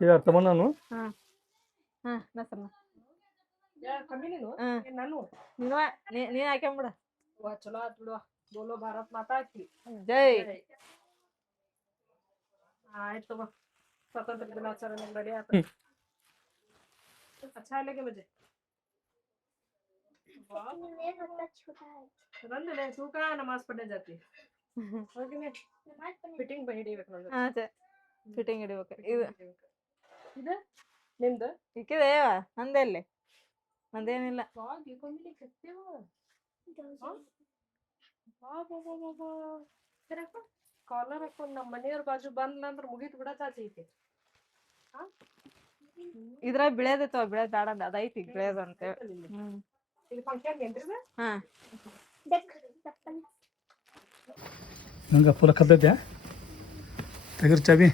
ಈಗ ತಮ್ಮ ನಾನು ಹಾಂ ಹಾಂ ನಸಮ್ಮ ಕಮ್ಮಿ ನೀನು ನಾನು ನೀನು ಹಾಕ್ಯಾಂಬಿಡ. ಚಲೋ ಆತ್ ಬಿಡುವ. ಬೋಲೋ ಭಾರತ್ ಮಾತಾ ಕಿ ಜೈ. ಆಯ್ತು ತಗೋ. स्वातंत्र दिनाचरण रेडी आता. अच्छा है लगे मुझे. रंग ले तू का नमाज पढ़ने जाती है. ओके ने ಫಿಟ್ಟಿಂಗ್ ಹಿಡಿಬೇಕು ನೋಡಿ. ಹಾಂ ಸರ್ ಫಿಟ್ಟಿಂಗ್ ಹಿಡಿಬೇಕು. ಇದು ನಿಮ್ದು ಇಕ್ಕಿದೇವ ನಂದೆಲ್ಲಿ ನಂದೇನಿಲ್ಲ. ಕಾಲರ್ ಹಾಕೊಂಡು ನಮ್ಮ ಮನೆಯವ್ರ ಬಾಜು ಬಂದ್ಲ ಅಂದ್ರೆ ಮುಗೀತು ಬಿಡತ್ತ ಐತಿ. ಇದ್ರಾಗ ಬಿಳೇದೈತವ ಬಿಳೇದ್ ಬೇಡ ಅಂದ ಅದೈತಿ ಬಿಳೇದು ಅಂತೇಳಿ. ಇದು ಫಂಕ್ಷನ್ ಏನ್ರಿ? ಹಾಂ ನಂಗೆ ಫುಲ್ ಕದ್ದೈತೆ ತೆಗಿರ್ ಚಾವಿ.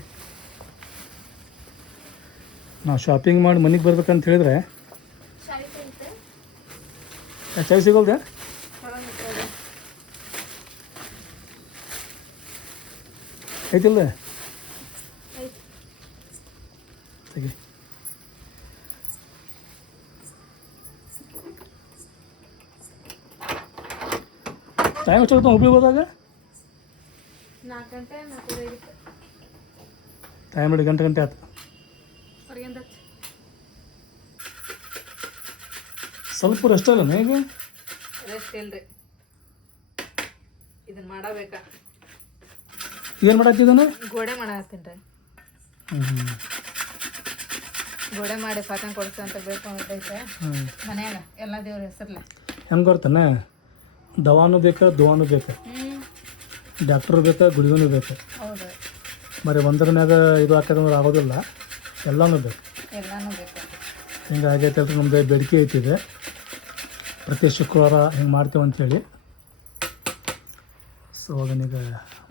ನಾವು ಶಾಪಿಂಗ್ ಮಾಡಿ ಮನೆಗೆ ಬರ್ಬೇಕಂತ ಹೇಳಿದ್ರೆ ಚಾವಿ ಸಿಗೋಲ್ದೆ. ಐತಿಲ್ಲ ತೆಗಿ. ಟೈಮ್ ಎಷ್ಟಾಗುತ್ತೆ ಹುಬ್ಳಿಗೆ ಹೋದಾಗ? 4 ಗಂಟೆ 4:05 ಟೈಮ್ ಹಿಡಿ ಗಂಟೆ ಆಯ್ತು. ಹೊರಗಿಂದ ಸ್ವಲ್ಪ ರೆಸ್ಟ್ ಅಲ್ಲ ಈಗ? ರೆಸ್ಟ್ ಇಲ್ರಿ, ಇದನ್ನ ಮಾಡಬೇಕಾ. ಏನು ಮಾಡಾಕ್ತಿದ್ದಾನೆ? ಗೋಡೆ ಮಾಡತ್ತೀನಿ ರೀ. ಗೋಡೆ ಮಾಡಿ ಪಾತಂಗ್ ಕೊಡ್ಸ ಅಂತ ಬೇಡ್ಕೊಂಡೈತೆ ಮನ್ಯಾಗ ಎಲ್ಲ ದೇವ್ರ ಹೆಸರ್ಲ. ಹೆಂಗೆ ಬರ್ತಾನೆ? ದವಾನು ಬೇಕಾ ದುವಾನು ಬೇಕಾ? ಡಾಕ್ಟ್ರು ಬೇಕಾ ಗುಳಿಗೂ ಬೇಕಾ? ಹೌದು, ಬರೀ ಒಂದರ ಮ್ಯಾಗ ಇದು ಹಾಕೋದಂದ್ರೆ ಆಗೋದಿಲ್ಲ, ಎಲ್ಲನೂ ಬೇಕು. ಎಲ್ಲನೂ ಬೇಕು. ಹಿಂಗೆ ಆಗೈತೆ ಅಲ್ರಿ, ನಮ್ಮದು ಬೇಡಿಕೆ ಐತಿದೆ. ಪ್ರತಿ ಶುಕ್ರವಾರ ಹಿಂಗೆ ಮಾಡ್ತೇವೆ ಅಂಥೇಳಿ. ಸೊ ಅದನ್ನೀಗ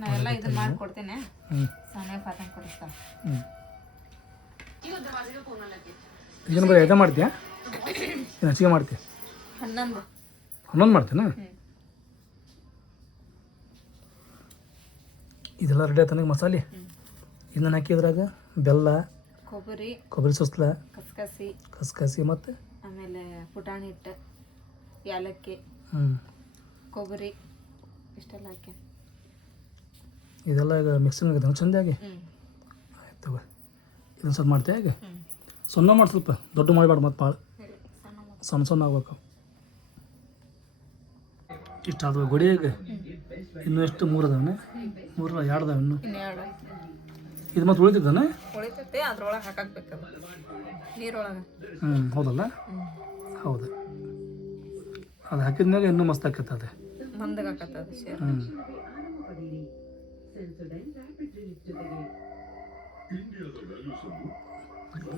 ನಾ ಎಲ್ಲ ಇದನ್ನ ಮಾಡಿಕೊಡ್ತೇನೆ. ಸಮಯ ಪಾತಂಗ್ ಕೊಡಿಸ್ತಾ. ಇದನ್ನು ಬರೀ ಐದ ಮಾಡ್ತೀಯಾ? ಏನು ಹೆಚ್ಚಿಗೆ ಮಾಡ್ತೀಯ? 11 ಮಾಡ್ತೇನೆ. ಇದೆಲ್ಲ ರೆಡಿ ಆಯ್ತು ನನಗೆ ಮಸಾಲೆ. ಇದನ್ನ ಹಾಕಿದ್ರಾಗ ಬೆಲ್ಲ, ಕೊಬ್ಬರಿ ಸೊಸ್ಲ, ಕಸ್ಕಸಿ ಮತ್ತು ಆಮೇಲೆ ಪುಟಾಣಿ ಹಿಟ್ಟು, ಏಲಕ್ಕಿ, ಕೊಬ್ಬರಿ ಇಷ್ಟೆಲ್ಲ ಹಾಕಿ ಇದೆಲ್ಲ ಈಗ ಮಿಕ್ಸಿಂಗ್ ಆಗುತ್ತೆ ಚಂದಾಗಿ. ಆಯ್ತು ತಗೋ, ಇದನ್ನು ಸ್ವಲ್ಪ ಮಾಡ್ತೀಯ ಈಗ? ಸಣ್ಣ ಮಾಡಿ, ಸ್ವಲ್ಪ ದೊಡ್ಡ ಮಾಡಬೇಡ, ಮತ್ತು ಭಾಳ ಸಣ್ಣ ಆಗ್ಬೇಕು. ಇಷ್ಟ ಆದವು ಗೋಡಿ ಈಗ ಇನ್ನೂ ಎಷ್ಟು 3 ಅದಾವನೆ? 3 2 ಅದಾವ ಇನ್ನು. ಇದು ಮತ್ತು ಉಳಿತಿದ್ದಾನೆ? ಉಳಿತೈತೆ, ಅದ್ರೊಳಗೆ ಹಾಕಬೇಕದು ನೀರೊಳಗೆ. ಹೌದಲ್ಲ? ಹೌದು, ಅದು ಹಾಕಿದ್ಮ್ಯಾಗ ಇನ್ನೂ ಮಸ್ತ್ ಆಕೈತೆ ಅದು. ಮಂದಗೆ ಹಾಕತ್ತದ ಶೇರ್.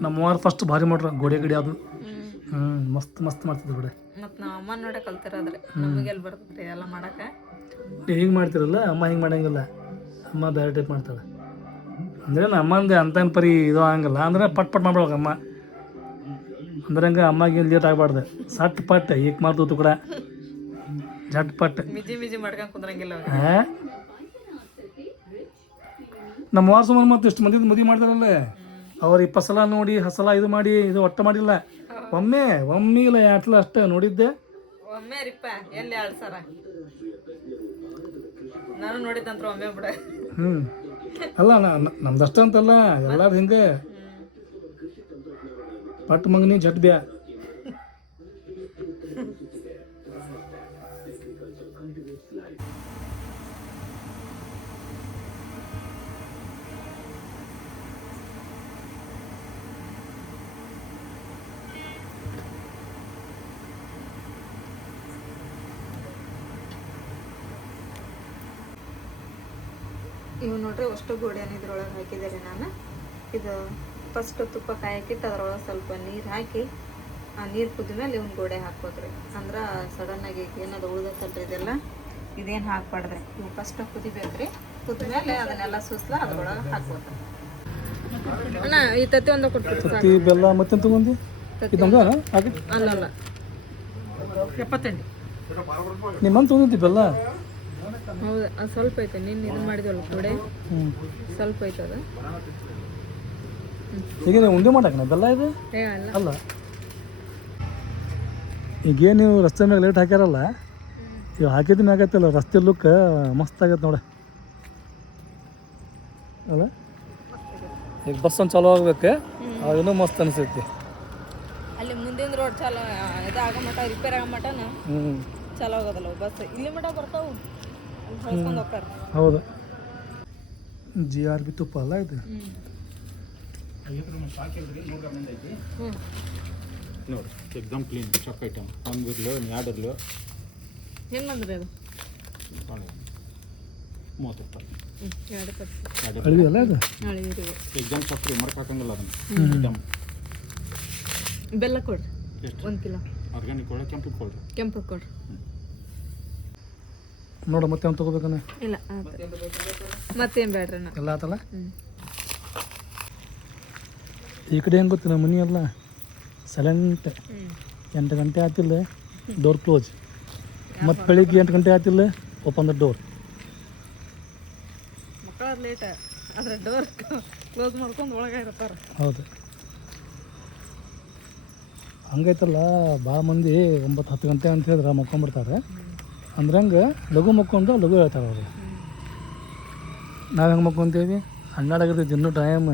ನಮ್ಮ ವಾರ ಫಸ್ಟ್ ಭಾರಿ ಮಾಡ್ರ ಗೋಡೆ ಗಿಡಿ ಅದು. ಮಸ್ತ್ ಮಾಡ್ತಿದ್ದೆ ಗೋಡೆ. ಮತ್ತು ನಾವು ಅಮ್ಮ ನೋಡೇ ಕಲ್ತಿರೋದ್ರಿ, ನಮಗೆಲ್ಲಿ ಬರ್ತೈತೆ ಎಲ್ಲ ಮಾಡಕ್ಕೆ. ನೀವು ಹಿಂಗೆ ಮಾಡ್ತಿರಲ್ಲ, ಅಮ್ಮ ಹಿಂಗೆ ಮಾಡಂಗಿಲ್ಲ. ಅಮ್ಮ ಬೇರೆ ಟೈಪ್ ಮಾಡ್ತಾಳೆ. ಅಂದರೆ ಅಮ್ಮಂದು ಅಂತ ಪರಿ ಇದು ಆಗಂಗಿಲ್ಲ, ಅಂದರೆ ಪಟ್ ಮಾಡ್ಬಿಡೋಕೆ ಅಮ್ಮ. ಅಂದ್ರೆ ಹಂಗೆ ಅಮ್ಮಗೆ ಲೇಟ್ ಆಗಬಾರ್ದು, ಸಟ್ ಪಟ್ ಈಗ ಮಾಡ್ತು ಕೂಡ ಜಟ್ ಪಟ್ ಮಿಜಿ ಮಾಡ್ಕೊಂಡು ಕುಂದ್ರಂಗಿಲ್ಲ. ನಮ್ಮ ವಾರ ಸುಮಾರು ಮತ್ತು ಇಷ್ಟು ಮಂದಿ ಮದುವೆ ಮಾಡ್ತಾರಲ್ಲ, ಅವ್ರು 20 ಸಲ ನೋಡಿ 10 ಸಲ ಇದು ಮಾಡಿ ಇದು ಒಟ್ಟು ಮಾಡಿಲ್ಲ. ಒಮ್ಮೆಗಿಲ್ಲ 2 ಸಲ ಅಷ್ಟೇ ನೋಡಿದ್ದೆ. ಒಮ್ಮೆ ರೀಪ್ಪ, ಎಲ್ಲಿ 2 ಸಲ ನಾನು ನೋಡಿದ್ದಂತ್ರ ಒಮ್ಮೆ ಬಿಡ. ಅಲ್ಲ ನಮ್ದಷ್ಟ ಅಂತಲ್ಲ, ಎಲ್ಲಾರು ಹಿಂಗೆ ಪಟ್ ಮಂಗನಿ ಜಟ್ ಬ್ಯಾ. ಇವು ನೋಡ್ರಿ ಅಷ್ಟು ಗೋಡೆಯನ್ನು ಇದ್ರೊಳಗೆ ಹಾಕಿದ್ದಾರೆ ನಾನು. ಇದು ಫಸ್ಟ್ ತುಪ್ಪ ಕಾಯಕ್ಕಿಟ್ಟು ಅದ್ರೊಳಗೆ ಸ್ವಲ್ಪ ನೀರು ಹಾಕಿ, ಆ ನೀರು ಕುದ್ಮೇಲೆ ಇವ್ನ ಗೋಡೆ ಹಾಕ್ಬೋದ್ರಿ. ಅಂದ್ರೆ ಸಡನ್ನಾಗಿ ಏನದು ಉಳ್ದತ್ತಲ್ರಿ ಇದೆಲ್ಲ, ಇದೇನು ಹಾಕ್ಬಾರ್ದ್ರಿ. ಇವು ಫಸ್ಟ್ ಕುದಿಬೇಕ್ರಿ. ಕುದ್ಮೇಲೆ ಅದನ್ನೆಲ್ಲ ಸುಸ್ಲ ಅದ್ರೊಳಗೆ ಹಾಕ್ಬೋದು. ಅಣ್ಣ ಈ ತತ್ತಿ ಒಂದು ಕೊಟ್ಬಿಟ್ಟು ಬೆಲ್ಲ ಮತ್ತೆ ತಗೊಂಡು ಅಲ್ಲಲ್ಲ 78 ನಿಮ್ಮಂತ ತೊಗೊಂಡಿ ಬೆಲ್ಲ. ಹೌದು, ಅದು ಸ್ವಲ್ಪ ಐತೆ. ನೀನು ಇದು ಮಾಡಿದ್ವಲ್ಲ ಗೋಡೆ ಸ್ವಲ್ಪ ಐತೆ ಅದು. ಈಗ ನೀವು ಉಂಡೆ ಮಾಡಕ್ಕೆ ಬೆಲ್ಲ ಇದು ಏ ಅಲ್ಲ ಅಲ್ಲ ಈಗೇನು ನೀವು ರಸ್ತೆ ಮ್ಯಾಗ ಲೇಟ್ ಹಾಕ್ಯಾರಲ್ಲ ಇವು ಹಾಕಿದ ಮ್ಯಾಗ ಐತಲ್ಲ ರಸ್ತೆ ಲುಕ್ ಮಸ್ತ್ ಆಗತ್ತೆ ನೋಡಿ ಅಲ್ಲ ಈಗ ಬಸ್ ಒಂದು ಚಾಲೂ ಆಗ್ಬೇಕು ಅದನ್ನು ಮಸ್ತ್ ಅನಿಸ್ತೈತಿ ಅಲ್ಲಿ ಮುಂದಿನ ರೋಡ್ ಚಲೋ ಇದು ಆಗೋ ಮಟ ರಿಪೇರ್ ಆಗೋ ಮಟನ ಹ್ಞೂ ಚಲೋ ಆಗೋದಲ್ಲ ಬಸ್ ಇಲ್ಲಿ ಮಟ ಬರ್ತಾವು ಅಲ್ಲಿ ಹೊಳ್ಸ್ಕೊಂಡು ಹೋಗ್ತಾರ ಹೌದು GRB ತುಪ್ಪ ಅಲ್ಲ ಇದು ನೋಡಿ ಎಕ್ಸಾಮ್ ಕ್ಲೀನ್ ಚಕ್ ಐಟಮ್ ಒಂದು ಇರ್ಲು ಎರಡು ಇರ್ಲು ಹೆಂಗೆ ಬಂದ್ರಿ ಅದು 30 ರೂಪಾಯಿ ಎರಡು ಕಪ್ ಅಳಿವಿ ಅಲ್ಲ ಇದು ನಾಳೆ ಇರುವ ಎಕ್ಸಾಮ್ ಚಕ್ರಿ ಮರ್ಕ್ ಹಾಕಂಗಿಲ್ಲ ಅದನ್ನು ಐಟಮ್ ಬೆಲ್ಲ ಕೊಡ್ರಿ ಎಷ್ಟು 1 ಕಿಲೋ ಆರ್ಗ್ಯಾನಿಕ್ ಒಳಗೆ ಕೆಂಪು ಕೊಡ್ರಿ ಕೆಂಪು ಕೊಡ್ರಿ ನೋಡು ಮತ್ತೆ ಅವ್ನು ತೊಗೋಬೇಕನ್ನ ಇಲ್ಲ ಮತ್ತೇನು ಬೇಡ್ರಿ ನಾ ಎಲ್ಲ ಆತಲ್ಲ ಹ್ಞೂ ಈ ಕಡೆ ಹೆಂಗೆ ಗೊತ್ತಿಲ್ಲ ಮನಿ ಎಲ್ಲ ಸೈಲೆಂಟ್ 8 ಗಂಟೆ ಆತಿಲ್ಲ ಡೋರ್ ಕ್ಲೋಸ್ ಮತ್ತು ಬೆಳಿಗ್ಗೆ 8 ಗಂಟೆ ಆತಿಲ್ಲ ಓಪನ್ ದ ಡೋರ್ ಮಕ್ಕಳ ಲೇಟ್ ಆದ್ರೆ ಡೋರ್ ಕ್ಲೋಸ್ ಮಾಡ್ಕೊಂಡು ಒಳಗೆ ಇರ್ತಾರೆ ಹೌದು ಹಂಗೈತಲ್ಲ ಭಾಳ ಮಂದಿ 9-10 ಗಂಟೆ ಅಂತ ಹೇಳಿದ್ರೆ ಮಕ್ಕೊಂಬಿಡ್ತಾರೆ ಅಂದ್ರಂಗೆ ಲಘು ಮಕ್ಕೊಂಡು ಲಘು ಹೇಳ್ತಾರೆ ಅವರು ನಾವು ಹೆಂಗೆ ಮಕ್ಕೊಂತೀವಿ 12 ಆಗಿರ್ತೈತಿ ಇನ್ನೂ ಟೈಮ್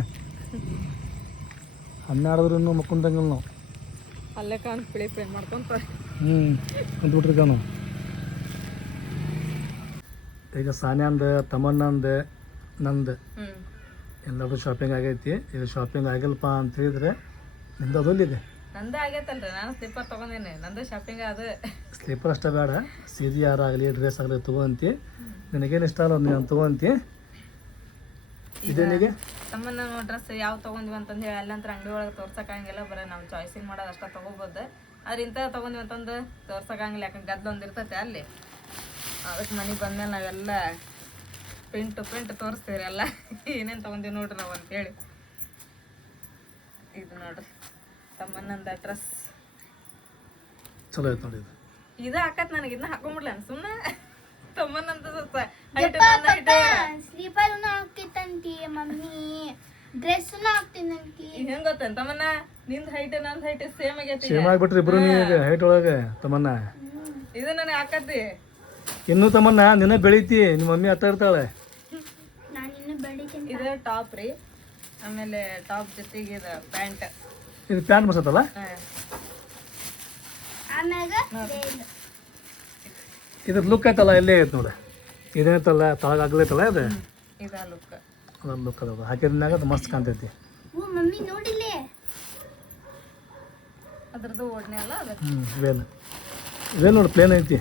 12 ಇನ್ನೂ ಮಕ್ಕೊಂಡಂಗಿಲ್ಲ ನಾವು ಅಲ್ಲೇ ಕಾಣ್ ಪ್ಲೇ ಮಾಡ್ಕೊಂತಾರೆ ಕುಂತ್ಬಿಟ್ರಿಕ ನಾವು ಈಗ ಸಾನ್ಯಾಂದ ತಮ್ಮಣ್ಣಂದು ನಂದು ಎಲ್ಲರೂ ಶಾಪಿಂಗ್ ಆಗೈತಿ ಈಗ ಶಾಪಿಂಗ್ ಆಗಿಲ್ಲಪ್ಪ ಅಂತ ಹೇಳಿದ್ರೆ ನಿಂದು ಅದಲ್ಲಿದೆ ನಂದು ಆಗೈತಲ್ರಿ ನಾನು ಸ್ಲಿಪ್ಪರ್ ತೊಗೊಂಡೇನೆ ನಂದು ಶಾಪಿಂಗ್ ಅದು ಸ್ಲೀಪರ್ ಅಷ್ಟೇ ಬೇಡ ಸೀದಿ ಯಾರ ಆಗಲಿ ಡ್ರೆಸ್ ಆಗಲಿ ತೊಗೊಂತಿ ನಿನಗೇನು ಇಷ್ಟ ಅಲ್ಲ ನೀನು ತೊಗೊಂತಿ ಇದೇನಿಗೆ ತಮ್ಮನ್ನ ಡ್ರೆಸ್ ಯಾವ ತೊಗೊಂಡ್ವಿ ಅಂತಂದು ಹೇಳಿ ಅಲ್ಲಂತ್ರ ಅಂಗಡಿ ಒಳಗೆ ತೋರ್ಸೋಕ್ಕಾಗಿಲ್ಲ ಬರೀ ನಾವು ಚಾಯ್ಸಿಂಗ್ ಮಾಡೋದು ಅಷ್ಟೇ ತೊಗೋಬೋದು ಆದ್ರೆ ಇಂಥ ತೊಗೊಂಡ್ವಿ ಅಂತಂದು ತೋರ್ಸೋಕ್ಕಾಗಿಲ್ಲ ಯಾಕಂದ್ರೆ ಗದ್ದಲ ಒಂದು ಇರ್ತೈತೆ ಅಲ್ಲಿ ಅದಕ್ಕೆ ಮನೆಗೆ ಬಂದ್ಮೇಲೆ ನಾವೆಲ್ಲ ಪ್ರಿಂಟ್ ತೋರಿಸ್ತೀವಿ ಎಲ್ಲ ಏನೇನು ತೊಗೊಂಡಿವಿ ನೋಡ್ರಿ ನಾವು ಅಂತೇಳಿ ಇದು ನೋಡ್ರಿ ತಮ್ಮನ್ನಂದ ಡ್ರೆಸ್ ಚಲೋ ಆಯ್ತು ನೋಡಿ ಇದು ಹಾಕತ್ ನನಗೆ ಇದನ್ನ ಹಾಕೊಂಡ್ಬಿಡ್ಲ ಸುಮ್ಮನೆ ತಮ್ಮನ್ನಂದ ಸ್ಲೀಪರ್ ಹಾಕಿತ್ತಂತಿ ಮಮ್ಮಿ ಡ್ರೆಸ್ ಹಾಕ್ತೀನಂತಿ ಹೆಂಗ್ ಗೊತ್ತೇನ್ ತಮ್ಮನ್ನ ನಿಂದ ಹೈಟ್ ನಂದ್ ಹೈಟ್ ಸೇಮ್ ಆಗೈತಿ ಸೇಮ್ ಆಗ್ಬಿಟ್ರಿ ಇಬ್ರು ನೀವು ಹೈಟ್ ಒಳಗೆ ತಮ್ಮನ್ನ ಇದು ನನಗೆ ಹಾಕತ್ತಿ ಇನ್ನೂ ತಮ್ಮನ್ನ ನಿನ್ನ ಬೆಳಿತಿ ನಿಮ್ಮ ಮಮ್ಮಿ ಅತ್ತ ಇರ್ತಾಳೆ ನಾನು ಇನ್ನು ಬೆಳಿತೀನಿ ಇದು ಟಾಪ್ ರೀ ಆಮೇಲೆ ಟಾಪ್ ಜೊತೆಗೆ ಇದು ಪ್ಯಾಂಟ್ ಇದು ಪ್ಯಾಂಟ್ ಮಸತ್ತಲ್ಲ ಆಮ್ಯಾಗ ಇದ್ರ ಲುಕ್ ಐತಲ್ಲ ಇಲ್ಲೇ ಐತೆ ನೋಡಿ ಇದೇನೈತಲ್ಲ ತಳಗಾಗ್ಲೈತಲ್ಲ ಇದು ಇದ ಲುಕ್ ಅದ್ರ ಲುಕ್ ಅದ ಹಾಕಿದ್ಮ್ಯಾಗ ಅದು ಮಸ್ತ್ ಕಾಣ್ತೈತಿ ಓ ಮಮ್ಮಿ ನೋಡಿಲ್ಲೇ ಅದ್ರದ್ದು ಓಡ್ನೆ ಅಲ್ಲ ಅದು ಇದೇನು ನೋಡಿ ಪ್ಲೇನ್ ಐತಿ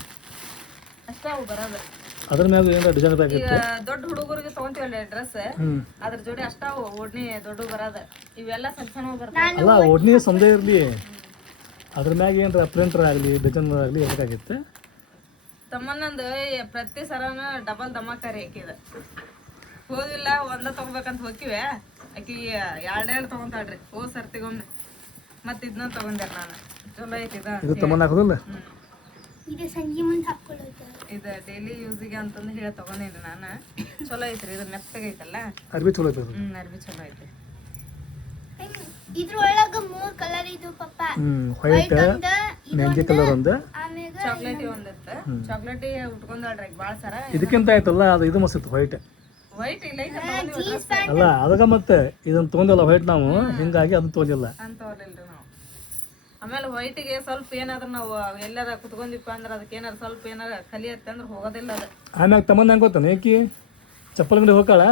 ಅಷ್ಟ ಅವು ಬರೋದು ಅದ್ರ ಮ್ಯಾಗ ಏನಾರ ಡಿಸೈನ್ ಈಗ ಆಗೈತೆ ದೊಡ್ಡ ಹುಡುಗರಿಗೆ ತಗೊಂತೀವಲ್ಲ ಡ್ರೆಸ್ ಅದ್ರ ಜೋಡಿ ಅಷ್ಟ ಓಡ್ನಿ ದೊಡ್ಡ ಬರೋದ ಇವೆಲ್ಲ ಸಣ್ಣ ಸಣ್ಣ ಬರ್ತಾವ ಅಲ್ಲ ಒಡ್ನಿ ಸಂದೇ ಇರಲಿ ಅದ್ರ ಮ್ಯಾಗ ಏನಾರ ಪ್ರಿಂಟರ್ ಆಗಲಿ ಡಿಸೈನ್ ಆಗಲಿ ಬೇಕಾಗಿತ್ತು ತಮ್ಮನ್ನಂದು ಪ್ರತಿ ಸರನ ಡಬಲ್ ದಮಾಕಾರಿ ಹಾಕಿದ ಹೋದಿಲ್ಲ ಒಂದ ತಗೋಬೇಕಂತ ಹೋಗಿವೆ ಆಕಿ ಎರಡೆರಡು ತಗೊಂತಾಳ್ರಿ ಹೋದ್ ಸರ್ತಿಗೊಮ್ಮೆ ಮತ್ತೆ ಇದನ್ನ ತಗೊಂಡೆ ನಾನು ಚಲೋ ಐತಿ ಇದು ತಮ್ಮನ್ನ ಹಾಕೋದಿಲ್ಲ ಇದು ಸಂಜೆ ಮುಂದೆ ಹಾಕೊಳ್ಳೋದು ಇದು ಡೈಲಿ ಯೂಸಿಗೆ ಅಂತಂದು ಹೇಳಿ ತಗೊಂಡೇನಿ ನಾನು ಚಲೋ ಐತ್ರಿ ಇದು ಮೆತ್ತಗೈತಲ್ಲ ಅರ್ಬಿ ಚಲೋ ಐತೆ ಅರ್ಬಿ ಚಲೋ ಐತಿ ಇದ್ರೊಳಗ 3 ಕಲರ್ ಇದು ಪಪ್ಪ ವೈಟ್ ಮೆಹಂದಿ ಕಲರ್ ಒಂದು ಆಮ್ಯಾಗ ಚಾಕ್ಲೇಟಿ ಒಂದಿತ್ತು ಚಾಕ್ಲೇಟಿ ಉಟ್ಕೊಂಡಾಳ್ರಿ ಭಾಳ ಸರ ಇದಕ್ಕಿಂತ ಆಯ್ತಲ್ಲ ಅದು ಇದು ಮಸ್ತ್ ವೈಟ್ ವೈಟ್ ಇಲ್ಲ ಅಲ್ಲ ಅದಕ್ಕೆ ಮತ್ತೆ ಇದನ್ನ ತೊಗೊಂಡಿಲ್ಲ ವೈಟ್ ನಾವು ಹಿಂಗಾಗಿ ಅದನ್ನ ತೊಗೊಂಡಿಲ್ಲ ಅಂತ ತೋರ್ಲಿಲ್ರಿ ನಾವು ಆಮೇಲೆ ವೈಟಿಗೆ ಸ್ವಲ್ಪ ಏನಾದ್ರು ನಾವು ಎಲ್ಲಾರ ಕುತ್ಕೊಂಡಿಪ್ಪ ಅಂದ್ರೆ ಅದಕ್ಕೆ ಏನಾರು ಸ್ವಲ್ಪ ಏನಾರ ಕಲಿಯತ್ತೆ ಅಂದ್ರೆ ಹೋಗೋದಿಲ್ಲ ಅದು ಆಮ್ಯಾಗ ತಮ್ಮನ್ನ ಹೆಂಗೆ ಗೊತ್ತಾನೆ ಏಕಿ ಚಪ್ಪಲ್ ಅಂಗಡಿ ಹೋಗ್ತಾಳ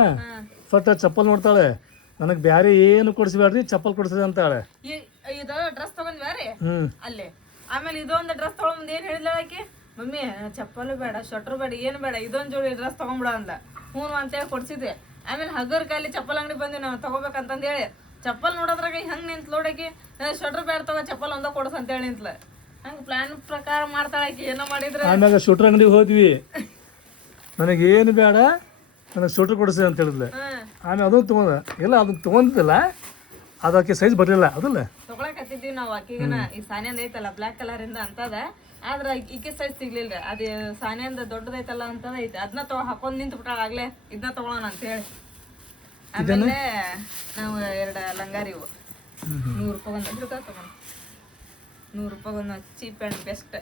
ಫಸ್ಟ್ ಚಪ್ಪಲ್ ನೋಡ್ತಾಳೆ ನನಗೆ ಬ್ಯಾರೆ ಏನು ಕೊಡಿಸ್ಬೇಡ್ರಿ ಚಪ್ಪಲ್ ಕೊಡಿಸ್ರಿ ಅಂತಾಳೆ ಇದು ಡ್ರೆಸ್ ತಗೊಂಡ್ವ್ಯಾರಿ ಹ್ಮ್ ಅಲ್ಲಿ ಆಮೇಲೆ ಇದೊಂದು ಡ್ರೆಸ್ ತಗೊಂಡ್ ಏನ್ ಹೇಳಿಲ್ಲ ಆಕಿ ಮಮ್ಮಿ ಚಪ್ಪಲು ಬೇಡ ಶಟ್ರು ಬೇಡ ಏನು ಬೇಡ ಇದೊಂದ್ ಜೋಡಿ ಡ್ರೆಸ್ ತಗೊಂಡ್ಬಿಡ ಅಂದ ಹ್ಞೂ ಅಂತೇಳಿ ಕೊಡ್ಸಿದ್ವಿ ಆಮೇಲೆ ಹಗರ್ ಕಾಲಿ ಚಪ್ಪಲ್ ಅಂಗಡಿ ಬಂದ್ವಿ ನಾವು ತಗೋಬೇಕಂತಂದ್ ಹೇಳಿ ಚಪ್ಪಲ್ ನೋಡೋದ್ರಾಗ ಹೆಂಗ್ ನಿಂತ್ ನೋಡಕಿ ಶಟ್ರು ಬೇಡ ತಗೋ ಚಪ್ಪಲ್ ಒಂದ ಕೊಡ್ಸ ಅಂತೇಳಿ ನಿಂತ್ಲ ಹಂಗ ಪ್ಲಾನ್ ಪ್ರಕಾರ ಮಾಡ್ತಾಳ ಆಕಿ ಏನೋ ಮಾಡಿದ್ರೆ ಆಮ್ಯಾಗ ಶೂಟ್ರ್ ಅಂಗಡಿಗೆ ಹೋದ್ವಿ ನನಗೇನು ಬೇಡ ನನಗೆ ಶೂಟ್ರ್ ಕೊಡಿಸಿ ಅಂತ ಹೇಳಿದ್ಲೆ ಆಮೇಲೆ ಅದನ್ನು ತೊಗೊಂಡ ಇಲ್ಲ ಅದನ್ನ ತೊಗೊಂಡಿದ್ದಿಲ್ಲ ಅದಕ್ಕೆ ಸೈಜ್ ಬರಲಿಲ್ಲ ಅದಲ್ಲ ತಗೊಳಕತ್ತಿದ್ವಿ ನಾವು ಆಕಿಗನ ಈ ಸಾನ್ಯಂದ ಐತಲ್ಲ ಬ್ಲಾಕ್ ಕಲರ್ ಇಂದ ಅಂತದ ಆದ್ರ ಈಕೆ ಸೈಜ್ ಸಿಗ್ಲಿಲ್ಲ ಅದೇ ಸಾನ್ಯಂದ ದೊಡ್ಡದೈತಲ್ಲ ಅಂತದ ಐತೆ ಅದನ್ನ ಹಾಕೊಂಡ್ ನಿಂತು ಬಿಟ್ಟಾಳ ಆಗ್ಲೇ ಇದನ್ನ ತಗೊಳೋಣ ಅಂತ ಹೇಳಿ ಆಮೇಲೆ ನಾವು 2 ಲಂಗಾರಿ ಇವು 100 ರೂಪಾಯಿ ಒಂದು ತಗೊಂಡು 100 ರೂಪಾಯಿ ಒಂದು ಚೀಪ್ ಆ್ಯಂಡ್ ಬೆಸ್ಟ್.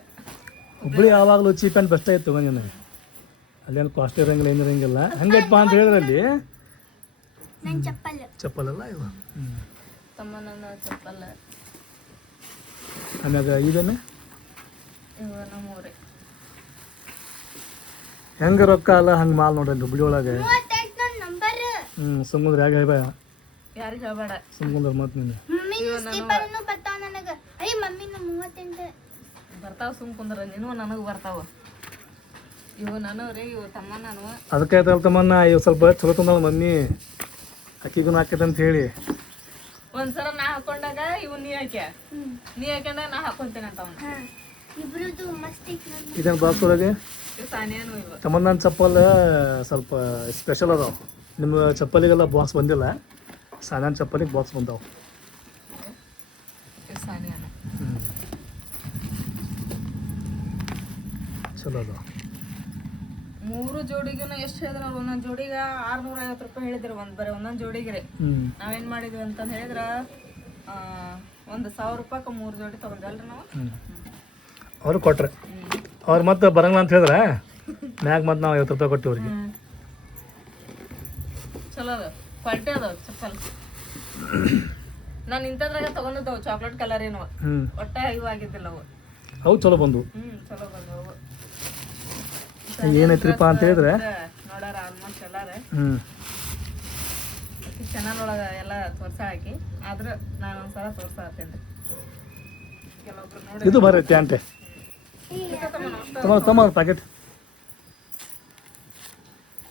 ಹುಬ್ಳಿ ಯಾವಾಗಲೂ ಚೀಪ್ ಆ್ಯಂಡ್ ಬೆಸ್ಟ್ ಆಯ್ತು ತಗೊಂಡಿನ, ಅಲ್ಲೇನು ಕಾಸ್ಟ್ ಇರಂಗಿಲ್ಲ ಏನು ಇರಂಗಿಲ್ಲ. ಹಂಗೈತಪ್ಪ ಅಂತ ಹೇಳಿದ್ರಲ್ಲಿ ನನ್ನ ಚಪ್ಪಲ್ ಚಪ್ಪಲಲ್ಲ ಇವು. ತಮ್ಮನ ಚಪ್ಪಲ್ ಆಮ್ಯಾಗ ಇದನ್ನ ಇವ ನಮ್ಮೂರಿ ಹೆಂಗೆ ರೊಕ್ಕ ಅಲ್ಲ ಹಂಗೆ ಮಾಲ್ ನೋಡಲ್ಲಿ ಹುಬ್ಳಿ ಒಳಗೆ. 38 ನನ್ನ ನಂಬರ್. ಸುಮ್ಮಂದ್ರೆ ಯಾಕೆ ಹೇಳ್ಬ ಯಾರಿಗೆ ಹೇಳ್ಬೇಡ. ಸುಮ್ಮಂದ್ರೆ ಮತ್ತೆ ನೀನು ಮಮ್ಮಿ ಸ್ಲೀಪರ್ನು ಬರ್ತಾವ ನನಗೆ. ಅಯ್ಯ ಮಮ್ಮಿ ನಮ್ಮ 38 ಬರ್ತಾವ. ಸುಮ್ ಕುಂದ್ರ ನೀನು ನನಗೆ ಬರ್ತಾವ. ಇವು ನಾನು ರೀ ಇವು ತಮ್ಮ ನಾನು. ಅದಕ್ಕೆ ಆಯ್ತಲ್ಲ ತಮ್ಮನ್ನ ಇವು ಸ್ವಲ್ಪ ಚಲೋ ತಂದಾಳ ಮಮ್ಮಿ, ಅಕ್ಕಿಗೂ ಹಾಕೈತೆ ಅಂತ ಹೇಳಿ. ಒಂದ್ಸಲ ನಾ ಹಾಕೊಂಡಾಗ ಇವು ನೀ ಹಾಕ್ಯ, ನೀ ಹಾಕೊಂಡಾಗ ನಾ ಹಾಕೊಂತೇನೆ ಅಂತ ಅವನು. ಇಬ್ರದು ಮಸ್ತ್ ಐತಿ ನನ್ನ. ಇದನ್ನು ಬಾಕ್ಸ್ ಒಳಗೆ ಇವು ಸಾನಿಯಾನು ಇವು. ತಮ್ಮನ್ನ ಚಪ್ಪಲ್ ಸ್ವಲ್ಪ ಸ್ಪೆಷಲ್ ಅದಾವ. ನಿಮ್ಮ ಚಪ್ಪಲಿಗೆಲ್ಲ ಬಾಕ್ಸ್ ಬಂದಿಲ್ಲ, ಸಾಧಾರಣ ಚಪ್ಪಲಿಗೆ ಬಾಕ್ಸ್ ಬಂದಾವ. ಇವು ಸಾನಿಯಾನು ಚಲೋ ಅದಾವ. 3 ಜೋಡಿಗೂ ಎಷ್ಟು ಹೇಳಿದ್ರು ಅವ್ರು? ಒಂದೊಂದು ಜೋಡಿಗೆ 650 ರೂಪಾಯಿ ಹೇಳಿದ್ರು. ಬರೀ ಒಂದೊಂದು ಜೋಡಿಗೆ ರೀ. ನಾವೇನ್ ಮಾಡಿದ್ವಿ ಅಂತ ಹೇಳಿದ್ರ 1,000 ರೂಪಾಯಿಗೆ 3 ಜೋಡಿ ತಗೊಂಡಲ್ರಿ ನಾವು. ಅವ್ರು ಕೊಟ್ರೆ ಅವ್ರು ಮತ್ತೆ ಬರಂಗಿಲ್ಲ ಅಂತ ಹೇಳಿದ್ರೆ ಮ್ಯಾಗ ಮತ್ತೆ ನಾವು 50 ರೂಪಾಯಿ ಕೊಟ್ಟು ಅವ್ರಿಗೆ. ಚಲೋ ಅದ, ಕ್ವಾಲಿಟಿ ಅದಾವ ಚಪ್ಪಲ್. ನಾನು ಇಂಥದ್ರಾಗ ತಗೊಂಡಿದ್ದವು ಚಾಕ್ಲೇಟ್ ಕಲರ್ ಏನೋ, ಒಟ್ಟ ಇವು ಆಗಿದ್ದಿಲ್ಲ ಅವು. ಅವು ಚಲೋ ಬಂದು. ಚಲೋ ಬಂದವು. ಏನೈತ್ರಿಪ್ಪ ಅಂತ ಹೇಳಿದ್ರೆ ನೋಡಾರ ಆಲ್ಮೋಸ್ಟ್ ಎಲ್ಲಾರ ಚಾನಲ್ ಒಳಗ ಎಲ್ಲ ತೋರ್ಸಾಕಿ, ಆದ್ರೆ ನಾನು ಒಂದ್ಸಲ ತೋರ್ಸಾತೇನ್ರಿ. ಕೆಲವೊಬ್ರು ನೋಡಿ ಇದು ಬರೈತಿ ಅಂಟೆ ತಮ್ಮ ಪ್ಯಾಕೆಟ್.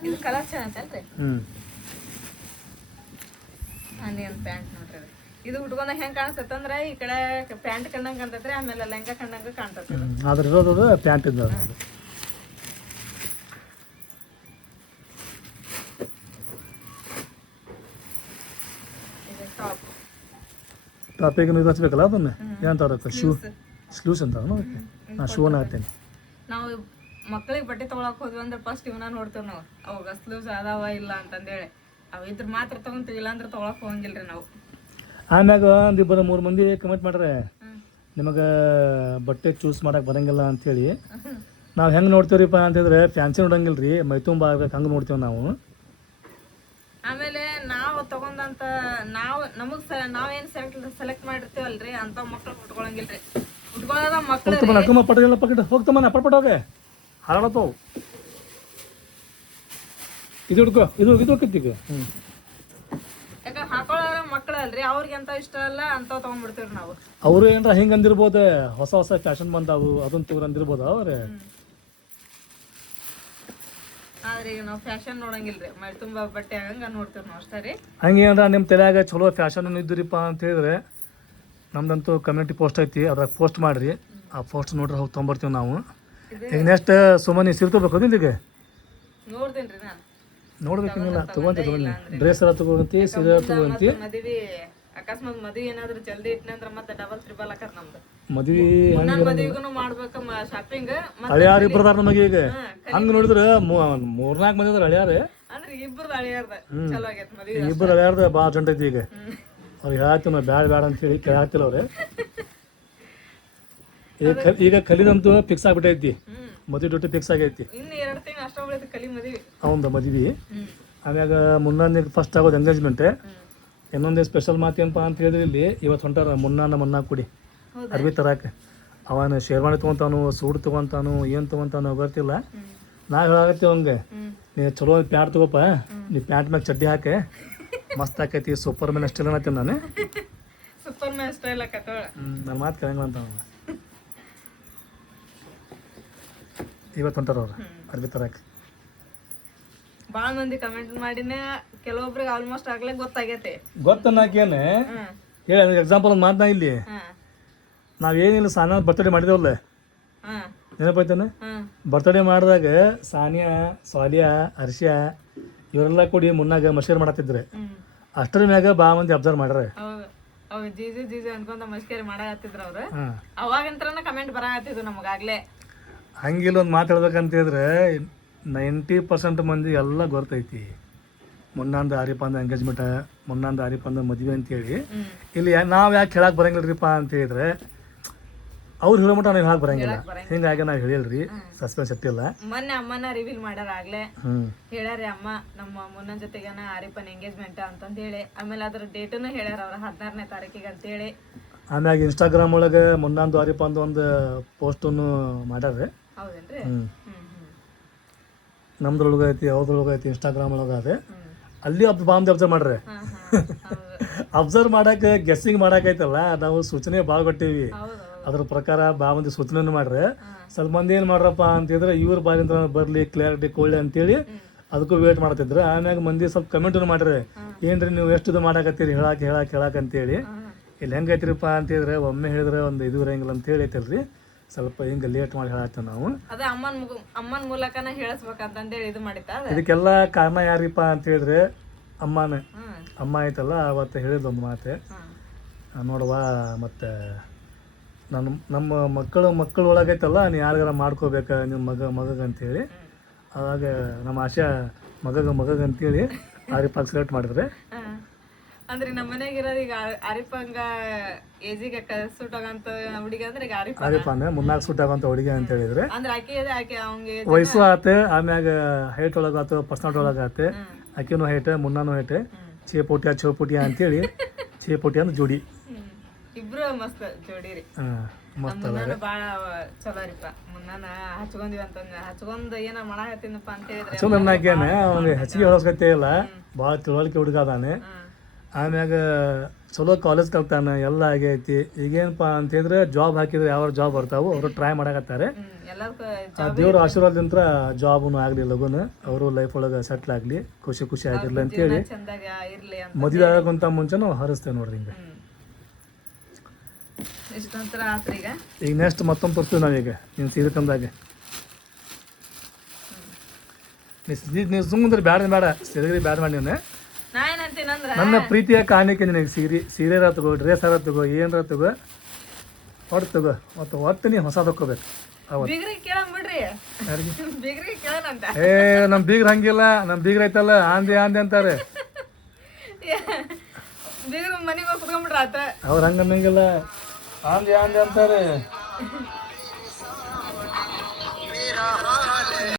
ಇದು ಕಲರ್ ಚೆನ್ನಾಗೈತೇನ್ರಿ. ಆನಿಯನ್ ಪ್ಯಾಂಟ್ ನೋಡ್ರಿ ಇದು. ಇದು ಉಟ್ಕೊಂಡ ಹೆಂಗ್ ಕಾಣಿಸ್ತಂದ್ರ ಈ ಕಡೆ ಪ್ಯಾಂಟ್ ಕಂಡಂಗ್ ಕಾಣ್ತೈತ್ರಿ, ಆಮೇಲೆ ಲೆಂಗ ಕಂಡಂಗ ಕಾಣ್ತೈತಿ. ಅದ್ರ ಇರೋದು ಪ್ಯಾಂಟ್ ಇದ್ದ ಟಾಪಿಗೆ ಇದು ಹಚ್ಬೇಕಲ್ಲ ಅದನ್ನ ಏನಂತಾರ ಸ್ಲೂಸ್ ಅಂತ ನಾ ಶೂನ ಹಾಕ್ತೇನೆ. ನಾವು ಮಕ್ಕಳಿಗೆ ಬಟ್ಟೆ ತಗೊಳಕ್ ಹೋದ್ವಿ ಅಂದ್ರೆ ಫಸ್ಟ್ ಇವನ್ನ ನೋಡ್ತೇವೆ ನಾವು, ಅವಾಗ ಸ್ಲೂಸ್ ಅದಾವ ಇಲ್ಲ ಅಂತಂದೇಳಿ. ಅವು ಇದ್ರ ಮಾತ್ರ ತಗೊಂತೀವಿ, ಇಲ್ಲ ಅಂದ್ರೆ ತಗೊಳಕ್ ಹೋಗಂಗಿಲ್ರಿ ನಾವು. ಆಮ್ಯಾಗ ಒಂದು 2-3 ಮಂದಿ ಕಮೆಂಟ್ ಮಾಡ್ರೆ ನಿಮಗೆ ಬಟ್ಟೆ ಚೂಸ್ ಮಾಡಕ್ಕೆ ಬರಂಗಿಲ್ಲ ಅಂಥೇಳಿ. ನಾವು ಹೆಂಗೆ ನೋಡ್ತೀವ್ರಿಪ್ಪ ಅಂತಂದ್ರೆ ಫ್ಯಾನ್ಸಿ ನೋಡಂಗಿಲ್ಲ ರೀ, ಮೈ ತುಂಬ ಆಗ್ಬೇಕು ಹಂಗೆ ನೋಡ್ತೀವಿ ನಾವು. ಆಮೇಲೆ ನಾವು ತಗೊಂಡಂತ ನಾವೇನ್ ಸೆಲೆಕ್ಟ್ ಮಾಡಿರ್ತೀವಲ್ರಿ ಅಂತ ಮಕ್ಳು ಉಟ್ಕೊಳಂಗಿಲ್ರಿ. ಉಟ್ಕೊಳ್ಳೋದ ಮಕ್ಳು ಅಕ್ಕಮ್ಮ ಪಟಗೆಲ್ಲ ಪಕೆಟ್ ಹೋಗ್ತಮ್ಮ ಪಟ್ಪಟ್ ಹೋಗೆ ಹಾರಾಡತ್ತವು. ಇದು ಹುಡ್ಕೋ ಇದು ಹೋಗಿತ್ತು ಈಗ. ಯಾಕಂದ್ರೆ ಹಾಕೊಳ್ಳೋ ಮಕ್ಕಳಲ್ರಿ, ಅವ್ರಿಗೆ ಅಂತ ಇಷ್ಟ ಅಲ್ಲ ಅಂತ ತಗೊಂಡ್ಬಿಡ್ತೀವ್ರಿ ನಾವು. ಅವರು ಏನಾರ ಹಿಂಗೆ ಅಂದಿರ್ಬೋದು, ಹೊಸ ಹೊಸ ಫ್ಯಾಷನ್ ಬಂದಾವು ಅದನ್ನ ತಗೋರ್ ಅಂದಿರ್ಬೋದು ಅವ್ರೆ. ಆದ್ರೆ ಈಗ ನಾವು ಫ್ಯಾಷನ್ ನೋಡಂಗಿಲ್ರಿ, ಮೈ ತುಂಬಾ ಬಟ್ಟೆ ಹಂಗ ನೋಡ್ತೀವಿ ನಾವು ಅಷ್ಟೇ ರೀ. ಹಂಗೆ ಏನಾರ ನಿಮ್ಮ ತಲೆಯಾಗ ಚಲೋ ಫ್ಯಾಷನ್ ಇದ್ದುರಿಪ್ಪ ಅಂತ ಹೇಳಿದ್ರೆ ನಮ್ದಂತೂ ಕಮ್ಯುನಿಟಿ ಪೋಸ್ಟ್ ಐತಿ, ಅದ್ರಾಗ ಪೋಸ್ಟ್ ಮಾಡಿರಿ. ಆ ಪೋಸ್ಟ್ ನೋಡ್ರಿ ಹೋಗಿ ತೊಗೊಂಬರ್ತೀವಿ ನಾವು. ಈಗ ನೆಕ್ಸ್ಟ್ ಸುಮ್ಮನೆ ಸೀರೆ ತಗೋಬೇಕು ಇಲ್ಲಿಗೆ ನೋಡ್ತೇನ್ರಿ ನಾನು. ನೋಡ್ಬೇಕಂಗಿಲ್ಲ ತಗೊಂತೀವಿ, ಡ್ರೆಸ್ ಎಲ್ಲ ತಗೊಂತಿ, ಸೀರೆ ತಗೊಂತಿ. ಮದ್ವಿ ಅಕಸ್ಮಾತ್ ಮದ್ವಿ ಏನಾದ್ರು ಜಲ್ದಿ ಇಟ್ನಂದ್ರ ಮತ್ತೆ ಡಬಲ್ ತ್ರಿಬಲ್ ಆಕತ್ ನಮ್ದು. ಮದ್ವಿ ಮದ್ವಿಗೂ ಮಾಡ್ಬೇಕ ಶಾಪಿಂಗ್. ಹಳಿಯಾರ ಇಬ್ಬರದಾರ ನಮಗೆ ಈಗ. ಹಂಗೆ ನೋಡಿದ್ರೆ 3-4 ಮಂದಿ ಅದಾರ ಹಳಿಯಾರ. ಅಂದ್ರೆ ಇಬ್ಬರದು ಹಳಿಯಾರ್ದ ಚಲೋ ಆಗೈತೆ ಮದ್ವಿ. ಇಬ್ಬರು ಹಳಿಯಾರ್ದ ಭಾಳ ಜಂಟ ಐತಿ ಈಗ. ಅವ್ರಿಗೆ ಹೇಳ್ತೀವಿ ನಾವು ಬ್ಯಾಡ ಅಂತೇಳಿ ಕೇಳಾಗ್ತಿಲ್ಲ ಅವ್ರೆ. ಈಗ ಕಲಿದಂತೂ ಫಿಕ್ಸ್ ಆಗ್ಬಿಟ್ಟೈತಿ, ಮದುವೆ ಡ್ಯೂಟಿ ಫಿಕ್ಸ್ ಆಗೈತಿ. ಇನ್ನು 2 ತಿಂಗಳು ಅಷ್ಟ ಉಳಿತು ಕಲಿ ಮದ್ವಿ. ಅವಂದ ಮದ್ವಿ ಆಮ್ಯಾಗ ಮುನ್ನಾನಿಗೆ ಫಸ್ಟ್ ಆಗೋದು ಎಂಗೇಜ್ಮೆಂಟ್. ಇನ್ನೊಂದೇ ಸ್ಪೆಷಲ್ ಮಾತೇನಪ್ಪ ಅಂತ ಹೇಳಿದ್ರೆ ಇಲ್ಲಿ ಇವತ್ತು ಹೊಂಟಾರ ಮುನ್ನ ಕುಡಿ ಅರ್ಬಿ ತರಾಕ. ಅವನು ಶೇರ್ವಾಣಿ ತೊಗೊಂತಾನು, ಸೂಟ್ ತೊಗೊಂತಾನು, ಏನು ತೊಗೊಂತಾನು ಗೊತ್ತಿಲ್ಲ. ನಾ ಹೇಳಾಗತ್ತೀವಿ ಅವಂಗೆ, ನೀ ಚಲೋ ಪ್ಯಾಂಟ್ ತಗೋಪ, ನೀ ಪ್ಯಾಂಟ್ ಮ್ಯಾಗ ಚಡ್ಡಿ ಹಾಕೆ ಮಸ್ತ್ ಆಕೈತಿ, ಸೂಪರ್ ಮ್ಯಾನ್ ಸ್ಟೈಲ್ ಅನ್ನತ್ತೀನಿ ನಾನು. ಸೂಪರ್ ಮ್ಯಾನ್ ಸ್ಟೈಲ್ ಆಕತ್ತೋಳ. ನನ್ನ ಮಾತು ಕೇಳಂಗಿಲ್ಲ ಅಂತ ಅವ. ಇವತ್ತು ಹೊಂಟಾರ ಅವ್ರು ಅರ್ಬಿ ತರಾಕ. ಭಾಳ ಮಂದಿ ಕಮೆಂಟ್ ಮಾಡಿನ, ಕೆಲವೊಬ್ರಿಗೆ ಆಲ್ಮೋಸ್ಟ್ ಆಗ್ಲೇ ಗೊತ್ತಾಗೈತೆ. ಗೊತ್ತನ್ನಾಕೇನೆ ಹೇಳಿ ಎಕ್ಸಾಂಪಲ್ ಒಂದು ಮಾತನ್ನ ಇಲ್ಲಿ. ನಾವೇನಿಲ್ಲ ಸಾನಿಯಾ ಬರ್ತಡೇ ಮಾಡಿದೇವಲ್ಲ, ನೆನಪಾಯ್ತಾನೆ? ಬರ್ತಡೇ ಮಾಡಿದಾಗ ಸಾನಿಯಾ, ಸಾಲಿಯಾ, ಹರ್ಷಿಯಾ ಇವರೆಲ್ಲ ಕೂಡಿ ಮುನ್ನಾಗ ಮಷೇರ್ ಮಾಡತ್ತಿದ್ರೆ ಅಷ್ಟರ ಮ್ಯಾಗ ಬಾ ಮಂದಿ ಅಬ್ಸರ್ವ್ ಮಾಡ್ರೆ. ಅವ್ ಜೀಜು ಅನ್ಕೊಂತ ಮಸ್ಕೇರಿ ಮಾಡಾಕತ್ತಿದ್ರು ಅವ್ರು. ಅವಾಗಂತ್ರನ ಕಮೆಂಟ್ ಬರಾಕತ್ತಿದ್ರು ನಮಗಾಗ್ಲೇ. ಹಂಗಿಲ್ಲ ಒಂದು ಮಾತು ಹೇಳ್ಬೇಕಂತ ಹೇಳಿದ್ರೆ 90% ಮಂದಿ ಎಲ್ಲ ಗೊತ್ತೈತಿ. ಮುನ್ನಂದು ಆರಿಪಂದ ಎಂಗೇಜ್ಮೆಂಟ್ ಮುನ್ನಂದು ಆರಿಪಂದ ಮದುವೆ ಅಂತೇಳಿ ಇಲ್ಲಿ ನಾವು ಯಾಕೆ ಹೇಳಕ್ಕೆ ಬರಂಗಿಲ್ರಿಪ್ಪ ಅಂತ ಹೇಳಿದ್ರೆ ಅವ್ರು ಹೇಳೋ ಮಟ್ಟ ನಾವು ಹೇಳಕ್ಕೆ ಬರಂಗಿಲ್ಲ. ಹಿಂಗಾಗಿ ನಾವು ಹೇಳಿಲ್ರಿ, ಸಸ್ಪೆನ್ಸ್ ಇಟ್ಟಿಲ್ಲ. ಮೊನ್ನೆ ಅಮ್ಮನ ರಿವೀಲ್ ಮಾಡ್ಯಾರ ಆಗ್ಲೇ ಹೇಳ್ಯಾರಿ ಅಮ್ಮ ನಮ್ಮ ಮುನ್ನನ್ ಜೊತೆಗನ ಆರಿಪನ್ ಎಂಗೇಜ್ಮೆಂಟ್ ಅಂತಂದ ಹೇಳಿ. ಆಮೇಲೆ ಅದ್ರ ಡೇಟನ್ನು ಹೇಳ್ಯಾರ ಅವ್ರ 16ನೇ ತಾರೀಕಿಗೆ ಅಂತೇಳಿ. ಆಮ್ಯಾಗ ಇನ್ಸ್ಟಾಗ್ರಾಮ್ ಒಳಗೆ ಮುನ್ನಂದು ಆರಿಪಂದು ಒಂದು ಪೋಸ್ಟನ್ನು ಮಾಡ್ಯಾರ. ಹೌದೇನ್ರಿ? ನಮ್ದ್ರೊಳಗೆ ಐತಿ, ಅವ್ರದೊಳಗೆ ಐತಿ, ಇನ್ಸ್ಟಾಗ್ರಾಮ್ ಒಳಗೆ ಅದೇ. ಅಲ್ಲಿ ಬಾಂಬ್ ಅಬ್ಸರ್ವ್ ಮಾಡ್ರಿ. ಅಬ್ಸರ್ವ್ ಮಾಡಕ್ಕೆ ಗೆಸ್ಸಿಂಗ್ ಮಾಡಕ್ಕೈತಲ್ಲ, ನಾವು ಸೂಚನೆ ಭಾಳ ಕೊಟ್ಟಿವಿ. ಅದ್ರ ಪ್ರಕಾರ ಭಾಳ ಮಂದಿ ಸೂಚನೆ ಮಾಡ್ರೆ. ಸ್ವಲ್ಪ ಮಂದಿ ಏನು ಮಾಡ್ರಪ್ಪ ಅಂತಿದ್ರೆ ಇವ್ರ ಬಾಯಿಂದ ಬರಲಿ ಕ್ಲಿಯರಿಟಿ ಕೊಳ್ಳಿ ಅಂತೇಳಿ ಅದಕ್ಕೂ ವೇಟ್ ಮಾಡ್ತಿದ್ರು. ಆಮ್ಯಾಗ ಮಂದಿ ಸ್ವಲ್ಪ ಕಮೆಂಟನ್ನು ಮಾಡ್ರಿ, ಏನ್ರಿ ನೀವು ಎಷ್ಟು ಇದು ಮಾಡಾಕತ್ತೀರಿ ಹೇಳಕ್ಕೆ ಅಂತೇಳಿ. ಇಲ್ಲಿ ಹೆಂಗೈತ್ರಿಪ್ಪ ಅಂತಿದ್ರೆ ಒಮ್ಮೆ ಹೇಳಿದ್ರೆ ಒಂದು ಇದು ಇರಂಗಿಲ್ಲ ಅಂತೇಳಿ ಐತಲ್ರಿ, ಸ್ವಲ್ಪ ಹಿಂಗೆ ಲೇಟ್ ಮಾಡಿ ಹೇಳತ್ತೇವೆ ನಾವು. ಅದೇ ಅಮ್ಮನ ಮೂಲಕನ ಹೇಳಿಸ್ಬೇಕಂತಂದೇಳಿ ಇದು ಮಾಡಿತ್ತ. ಇದಕ್ಕೆಲ್ಲ ಕಾರಣ ಯಾರಿಪ್ಪ ಅಂತ ಹೇಳಿದ್ರೆ ಅಮ್ಮನೇ. ಅಮ್ಮ ಐತಲ್ಲ ಅವತ್ತು ಹೇಳಿದ ಒಂದು ಮಾತೆ, ನೋಡುವ ಮತ್ತೆ ನಮ್ಮ ಮಕ್ಕಳ ಒಳಗೈತಲ್ಲ, ನೀ ಯಾರಿಗಾರ ಮಾಡ್ಕೋಬೇಕ ನಿಮ್ಮ ಮಗಗೆ ಅಂತೇಳಿ. ಅವಾಗ ನಮ್ಮ ಆಶಾ ಮಗಗೆ ಅಂತೇಳಿ ಆರಿಪಾಗ್ ಸೆಲೆಕ್ಟ್ ಮಾಡಿದ್ರೆ. ಅಂದ್ರೆ ನಮ್ಮ ಮನೆಗಿರೋದು ಈಗ ಆರಿಪಂಗ ಏಜಿಗೆ ಸೂಟ್ ಆಗಂತ ಹುಡುಗಿ ಅಂದ್ರೆ ಈಗ ಆರಿಪಾನ ಮುನ್ನಾಕ್ ಸೂಟ್ ಆಗಂತ ಹುಡುಗಿ ಅಂತ ಹೇಳಿದ್ರೆ ಅಂದ್ರೆ ಆಕೆ ಅವಂಗೆ ವಯಸ್ಸು ಆತ, ಆಮ್ಯಾಗ ಹೈಟ್ ಒಳಗಾತು, ಪರ್ಸನಾಲಿಟಿ ಒಳಗಾತ. ಆಕೆನೂ ಹೈಟ್, ಮುನ್ನಾನು ಹೈಟ್, ಚೋಪುಟಿಯ ಅಂತೇಳಿ ಚೇಪುಟಿ ಅಂದ್ರೆ ಜೋಡಿ. ಇಬ್ರು ಮಸ್ತ್ ಜೋಡಿ ರೀ. ಮಸ್ತ್ ಬಾಳ ಚಲೋ ರೀಪ. ಮುನ್ನಾನ ಹಚ್ಕೊಂಡಿವಿ ಅಂತಂದ ಹಚ್ಕೊಂಡ್ ಏನ ಮಾಡಾಕತ್ತೀನಪ್ಪ ಅಂತ ಹೇಳಿದ್ರೆ ಹಚ್ಕೊಂಡೇನೆ ಅವ್ನಿಗೆ ಹೆಚ್ಚಿಗೆ ಹೇಳೋಸ್ಕತೆ ಇಲ್ಲ, ಭಾಳ ತಿಳುವಳಿಕೆ ಹುಡುಗ ಅದಾನೆ. ಆಮ್ಯಾಗ ಚಲೋ ಕಾಲೇಜ್ ಕಲ್ತಾನೆ, ಎಲ್ಲ ಆಗೈತಿ. ಈಗೇನಪ್ಪ ಅಂತಂದ್ರೆ ಜಾಬ್ ಹಾಕಿದ್ರೆ ಯಾವ ಜಾಬ್ ಬರ್ತಾವು ಅವರು ಟ್ರೈ ಮಾಡಾಕತ್ತಾರೆ. ದೇವ್ರ ಆಶೀರ್ವಾದದಿಂದ ಜಾಬ್ನು ಆಗಲಿ ಲಗುನ, ಅವರು ಲೈಫ್ ಒಳಗೆ ಸೆಟ್ಲ್ ಆಗಲಿ, ಖುಷಿ ಆಗಿರ್ಲಿ ಅಂತೇಳಿ ಮದುವೆ ಆಗೋಕ್ಕಿಂತ ಮುಂಚೆ ನಾವು ಹರಿಸ್ತೇವೆ ನೋಡ್ರಿ. ಹಿಂಗೆ ಈಗ ನೆಕ್ಸ್ಟ್ ಮತ್ತೊಂದು ತೋರಿಸ್ತೀವಿ ನಾವೀಗ. ನೀನು ಸೀರೆ ತಂದಾಗ ನೀವು ಸುಮ್ಮನೆ ಬೇಡ ಸೀರೆಗಿರಿ ಬೇಡ ಮಾಡಿ. ನೀನು ನನ್ನ ಪ್ರೀತಿಯ ಕಾಣಿಕೆ ನಿನಗೆ ಸೀರೆ ತಗೋ, ಡ್ರೆಸ್ ತಗೋ, ಏನರ ತಗೋ, ಒಟ್ಟು ತಗೋ. ಮತ್ತು ಒಟ್ಟು ನೀ ಹೊಸ ತಗೋಬೇಕು. ನಮ್ಮ ಬೀಗ್ರ ಹಂಗಿಲ್ಲ, ನಮ್ಮ ಬೀಗ್ರ ಐತಲ್ಲ ಆಂದಿ ಅಂತಾರೆ. ಅವ್ರು ಹಂಗನ್ನಂಗಿಲ್ಲ, ಆಂದಿ ಅಂತಾರೆ.